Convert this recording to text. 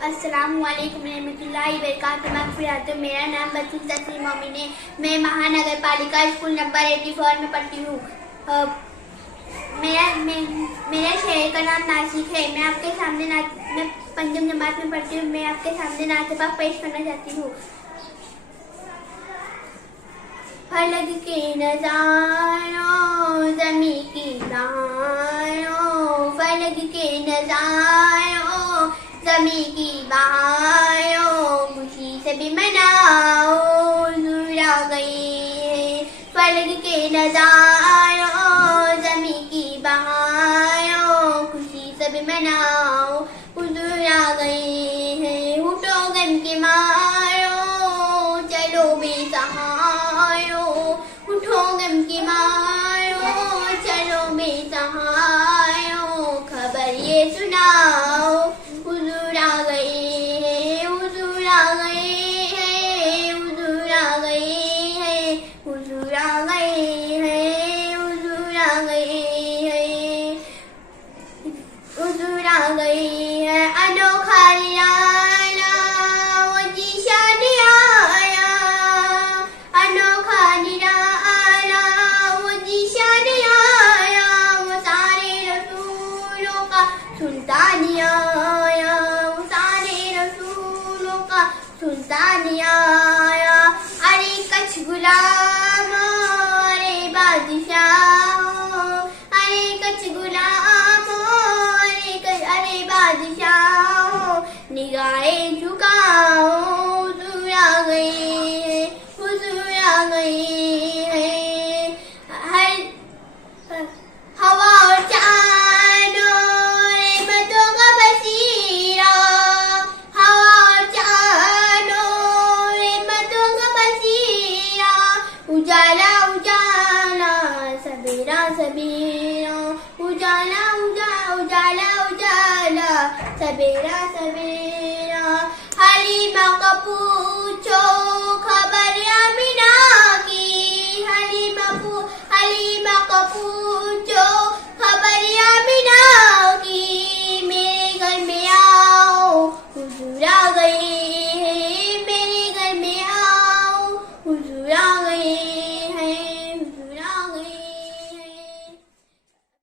अस्सलामुअलैकुम रहमतुल्लाहि वबरकातुहू। मेरा नाम बतूल तस्लीम मोमिन है। मैं महानगर पालिका स्कूल नंबर 84 में पढ़ती हूँ। मेरा शहर का नाम नासिक है। मैं आपके सामने मैं पंचम जमात में पढ़ती हूँ। मैं आपके सामने नात पाक पेश करना चाहती हूँ। फलक के नज़ारों ज़मी की बहारों, फलक के नज़ारों ज़मी की बहारों, खुशी से भी मनाओ हुज़ूर आ गए। फलक के नज़ारों ज़मी की बहारों, खुशी से भी मनाओ हुज़ूर आ गए हैं। उठो गम के मारो चलो बेसहारो, उठो गम के मारो चलो बेसहारो, खबर ये सुनाओ हुज़ूर आ गए हैं, हुज़ूर आ गए हैं, हुज़ूर आ गए हैं, हुज़ूर आ गए हैं, हुज़ूर आ गए हैं, हुज़ूर आ गए हैं। अनोखा निराला वो जीशान आया, अनोखा निराला वो जीशान आया, वो सारे रसूलों का सुल्तान आया, वो सारे रसूलों का सुल्तान आया। अरे कच्छ गुलाम अरे बादशाह, अरे कच्छ गुलाम अरे बादशाह, निगाहें झुकाओ हुज़ूर आ गए, हुज़ूर आ गए। हर हवा और चांद रहमतों का बसीरा, हवा और चांद रहमतों का बसीरा, उजाला उजाला सबेरा सबेरा, उजाला उजाला उजाला सबेरा सबेरा। हलीमा का पूछो